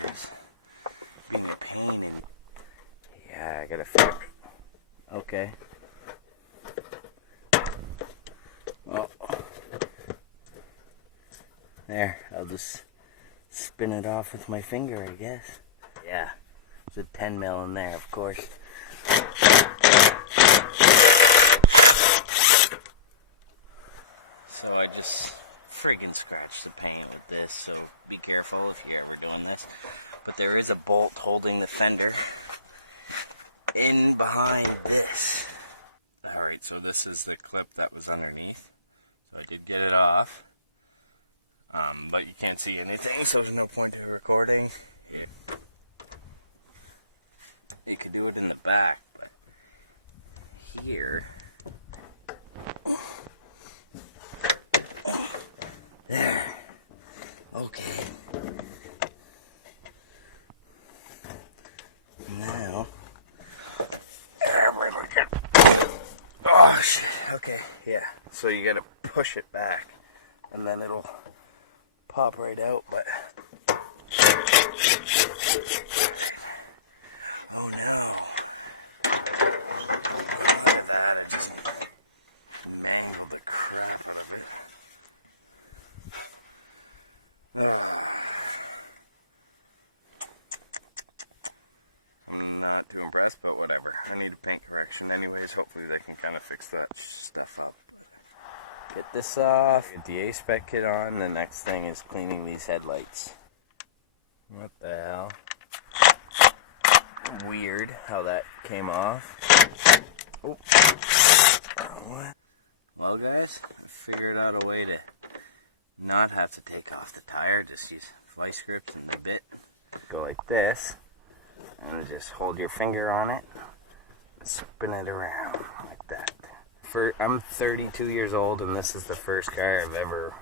here is being a pain. And yeah, I gotta figure. Okay. Oh. There, I'll just spin it off with my finger, I guess. Yeah, there's a 10 mil in there, of course. So I just friggin' scratched the paint with this, so be careful if you're ever doing this. But there is a bolt holding the fender in behind this. Alright, so this is the clip that was underneath. So I did get it off. But you can't see anything, so there's no point in recording. You could do it in the back, but here. There. Okay. Now. Oh shit. Okay. Yeah. So you gotta push it back, and then it'll pop right out. But oh no! Look at that! I just mangled the crap out of it. I'm not too impressed, but whatever. I need a paint correction anyways. Hopefully they can kind of fix that stuff up. Get this off, get the ASPEC kit on. The next thing is cleaning these headlights. What the hell? Weird how that came off. Oh. What? Well guys, I figured out a way to not have to take off the tire. Just use vice grips and the bit. Go like this, and just hold your finger on it, spin it around like that. I'm 32 years old, and this is the first car I've ever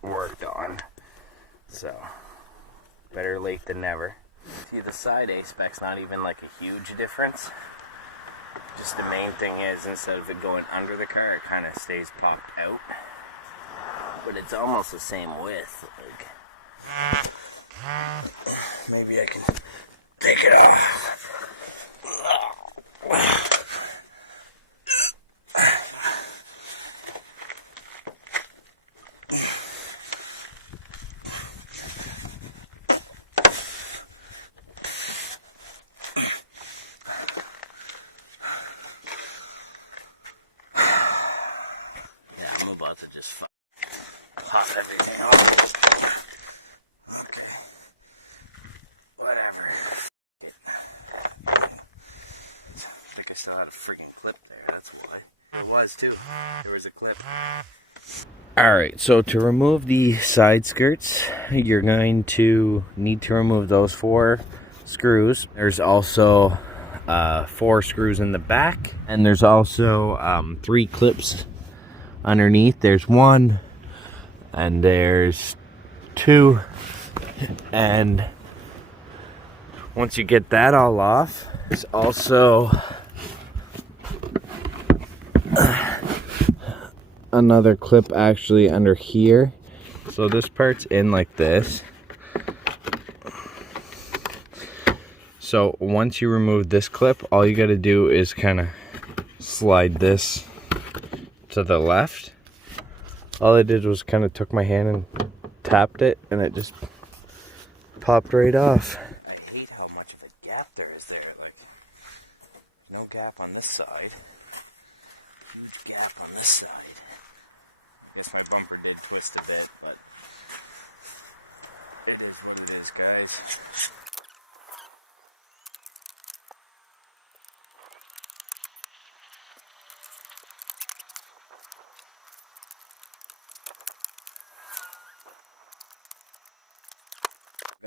worked on. So, better late than never. See, the side ASPEC's not even like a huge difference. Just the main thing is, instead of it going under the car, it kind of stays popped out. But it's almost the same width. Like, maybe I can take it off. Just pop everything off. Okay. Whatever. I think I still had a freaking clip there, that's why. It was too. There was a clip. Alright, so to remove the side skirts, you're going to need to remove those 4 screws. There's also 4 screws in the back, and there's also 3 clips underneath. There's 1, and there's 2, and once you get that all off, there's also another clip actually under here. So this part's in like this. So once you remove this clip, all you got to do is kind of slide this to the left. All I did was kind of took my hand and tapped it, and it just popped right off. I hate how much of a gap there is there. Like, no gap on this side. Huge gap on this side. I guess my bumper did twist a bit, but it is what it is, guys.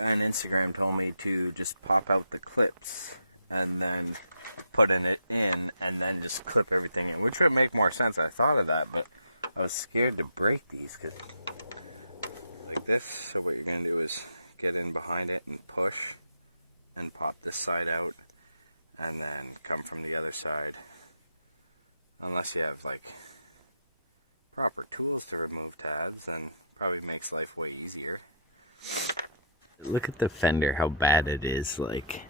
guy on Instagram told me to just pop out the clips and then putting it in and then just clip everything in, which would make more sense. I thought of that, but I was scared to break these because like this. So what you're going to do is get in behind it and push and pop this side out and then come from the other side. Unless you have like proper tools to remove tabs, then probably makes life way easier. Look at the fender, how bad it is. Like,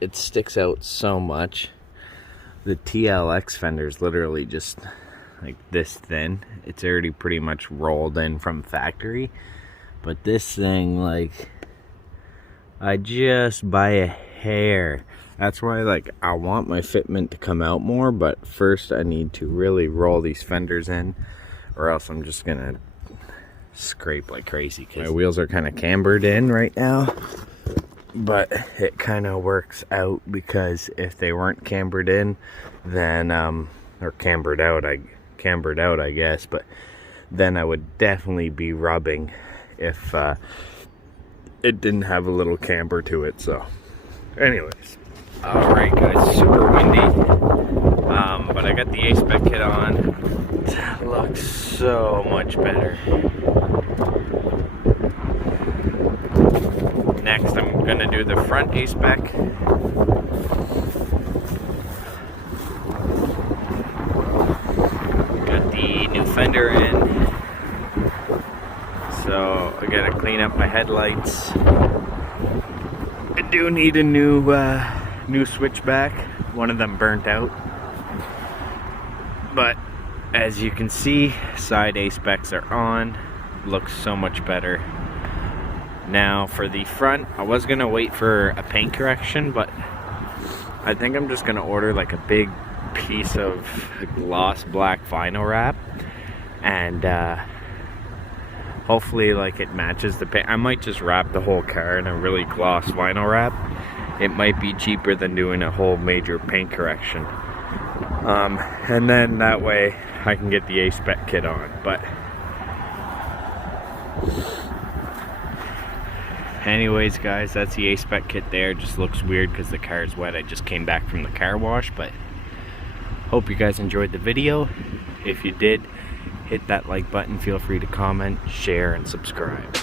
it sticks out so much. The TLX fender is literally just like this thin. It's already pretty much rolled in from factory. But this thing, like, I just by a hair. That's why, like, I want my fitment to come out more, but first I need to really roll these fenders in, or else I'm just gonna scrape like crazy. Cause my wheels are kind of cambered in right now, but it kind of works out, because if they weren't cambered in, then or cambered out, I guess, but then I would definitely be rubbing if it didn't have a little camber to it. So anyways, all right guys, super windy, but I got the ASPEC kit on. That looks so much better. Next I'm gonna do the front ASPEC. Got the new fender in, so I gotta clean up my headlights. I do need a new switchback. One of them burnt out, but as you can see, side ASPECs are on. Looks so much better. Now for the front, I was gonna wait for a paint correction, but I think I'm just gonna order like a big piece of gloss black vinyl wrap, and hopefully like it matches the paint. I might just wrap the whole car in a really gloss vinyl wrap. It might be cheaper than doing a whole major paint correction, and then that way I can get the ASPEC kit on. But anyways guys, that's the ASPEC kit there. Just looks weird because the car is wet. I just came back from the car wash, but hope you guys enjoyed the video. If you did, hit that like button. Feel free to comment, share, and subscribe.